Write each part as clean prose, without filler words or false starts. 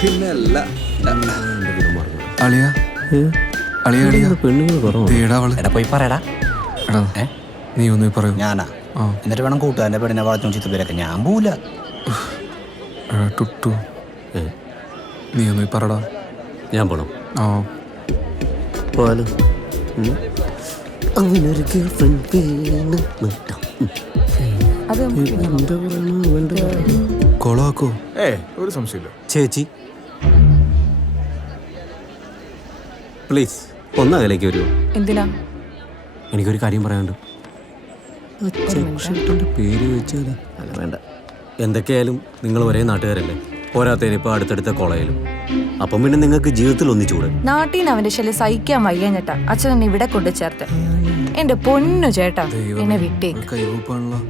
പിന്നല്ല അളിയ അളിയ അളിയ പെണ്ണുങ്ങൾ കുറവാണ്. എടാ പോയി പറയടാ. എടാ നീ ഒന്ന് പറയൂ. ഞാനാ എന്നിട്ട് വേണം കൂട്ടുകാരൻ്റെ പെണ്ണിനെ വളർത്തും ചിത്തപ്പേരൊക്കെ. ഞാൻ പോവില്ല. എടാ ടുട്ടു നീ ഒന്ന് പറടാ. ഞാൻ പോണം. ആ പോയാലോ? അവനൊരു ഗേൾഫ്രണ്ട് വേണം. കൊളാക്കോ? ഒരു സംശയമില്ല. ചേച്ചി പ്ലീസ് ഒന്ന് അകലേക്ക് വരുമോ? എന്തിനാ? എനിക്കൊരു കാര്യം പറയാനുണ്ട്. പേര് വെച്ചാലോ? അല്ല വേണ്ട. എന്തൊക്കെയായാലും നിങ്ങൾ ഒരേ നാട്ടുകാരല്ലേ. പോരാത്തതിന് ഇപ്പോൾ അടുത്തടുത്ത കോളേജിലും. അപ്പം പിന്നെ നിങ്ങൾക്ക് ജീവിതത്തിൽ ഒന്നിച്ചുകൂടെ? നാട്ടിൽ നിന്ന് അവന്റെ ശല്യം സഹിക്കാൻ വയ്യ ചേട്ടാ. അച്ഛൻ എന്നെ ഇവിടെ കൊണ്ടു ചേർത്ത്. എന്റെ പൊന്നു ചേട്ടാ എന്നെ വിട്ടേ. കൈവപ്പാണല്ലോ.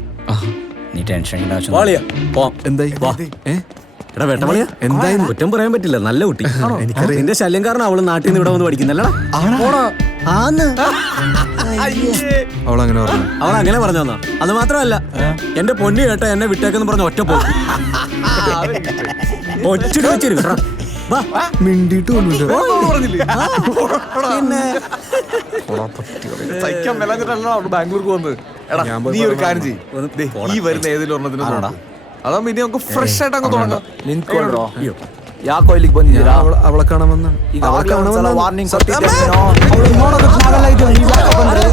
നീ ടെൻഷൻ എന്തായി? എടാ വേട്ടമളിയാ, എന്തായാലും കുറ്റം പറയാൻ പറ്റില്ല. നല്ല കുട്ടി. നിന്റെ ശല്യം കാരണം അവള് നാട്ടിൽ നിന്ന് ഇവിടെ വന്ന് പഠിക്കുന്നല്ലടാ. അവളങ്ങനെ പറഞ്ഞു. അവളങ്ങനെ പറഞ്ഞാ? അത് മാത്രമല്ല, എന്റെ പൊന്നി കേട്ട എന്നെ വിട്ടേക്കെന്ന് പറഞ്ഞ ഒറ്റ പോകും. മിണ്ടിട്ട് സഹിക്കാൻ മേലാഞ്ഞിട്ടല്ല ബാംഗ്ലൂർക്ക് വന്നത്. എടാ നീ ഒരു കാര്യം ചെയ്യ്. ഈ വരുന്ന ഏതെങ്കിലും ഒരെണ്ണത്തിന് അതാ പിന്നെ നമുക്ക് ഫ്രഷ് ആയിട്ട് അങ്ങ് തുടങ്ങാം. ಯಾಕೋ ಇಲ್ಲಿಗೆ ಬಂದಿದ್ದೀರಾ? അവളെ കാണാമെന്നാണ്. ವಾರ್ನಿಂಗ್ ಕೊಟ್ಟಿದ್ದೇನೋ. ಅವಳು ನೋಡೋದಕ್ಕೆ ನಾವೆಲ್ಲ ಇದ್ದೀವಿ. ನೀವು ಯಾಕೆ ಬಂದ್ರಿ?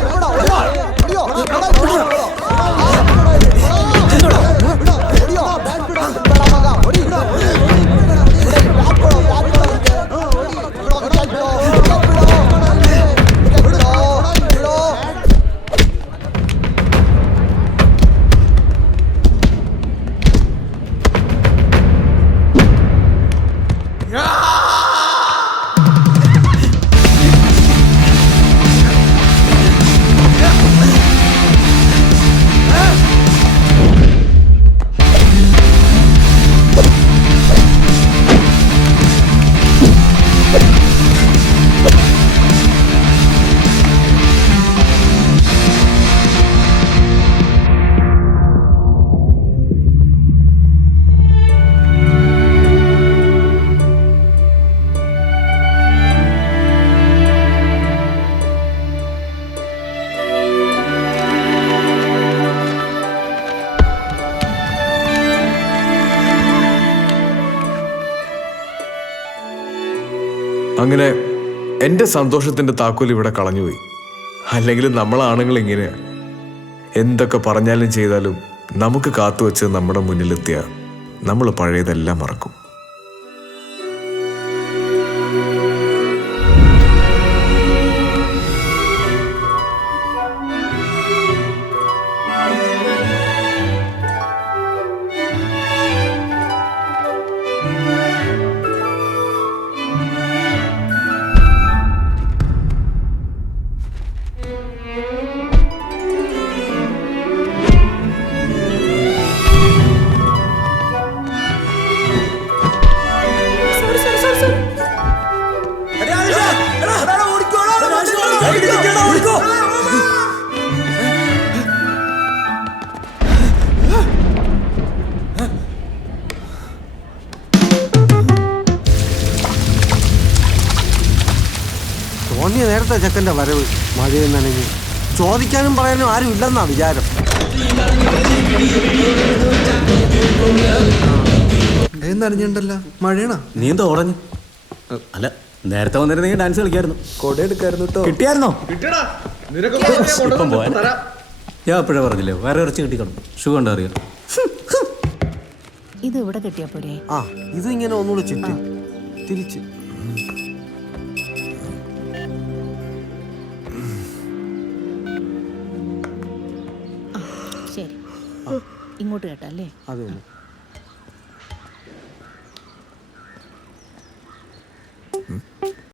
അങ്ങനെ എൻ്റെ സന്തോഷത്തിൻ്റെ താക്കോൽ ഇവിടെ കളഞ്ഞുപോയി. അല്ലെങ്കിൽ നമ്മളാണുങ്ങൾ ഇങ്ങനെയാ. എന്തൊക്കെ പറഞ്ഞാലും ചെയ്താലും നമുക്ക് കാത്തുവെച്ച് നമ്മുടെ മുന്നിലെത്തിയ നമ്മൾ പഴയതെല്ലാം മറക്കും. തോന്നിയ നേരത്തെ ചെക്കൻ്റെ വരവ്. മഴയും നനഞ്ഞ് ചോദിക്കാനും പറയാനും ആരും ഇല്ലെന്നാ വിചാരം. നനഞ്ഞുണ്ടല്ല. മഴയാണോ? നീ എന്താ ഓടഞ്ഞു? അല്ല, നേരത്തെ വന്നിരുന്നെങ്കിൽ ഡാൻസ് കളിക്കായിരുന്നു. കൊട എടുക്കായിരുന്നു. കിട്ടിയായിരുന്നോ? ഇപ്പം പോയാ ഞാൻ എപ്പോഴാ പറഞ്ഞില്ലേ, വേറെ ഇറച്ചി കിട്ടിക്കണം. ഷൂ കണ്ടാ അറിയാം. ഇത് ഇവിടെ കിട്ടിയാ പോരെ? ആ, ഇത് ഇങ്ങനെ ഒന്നുകൂടെ ചുറ്റി തിരിച്ച്. ശരി, ഇങ്ങോട്ട് കേട്ടല്ലേ? അതെ.